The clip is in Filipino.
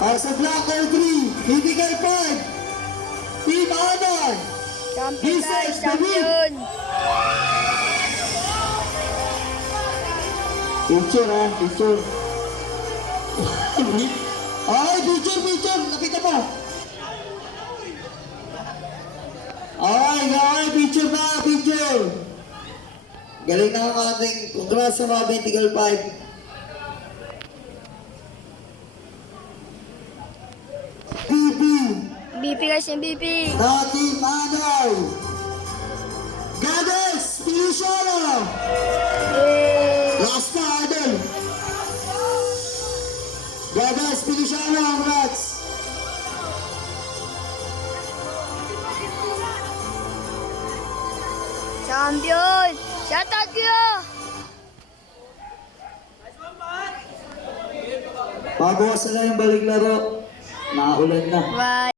Para sa Black Hole 3, Critical 5, Team Honor. Champion guys, champion. Picture ha, picture. Ay, picture. Nakita mo. Ay, picture na, picture. Galing na ang ating, congrats sa mga Critical 5. BP guys, MVP. Team Honor. Goddess, Feliciano. Last na, Adel. Goddess, Feliciano, congrats. Champion. Shoutout kayo. Babawas na yung balik laro. Naulan na. Bye.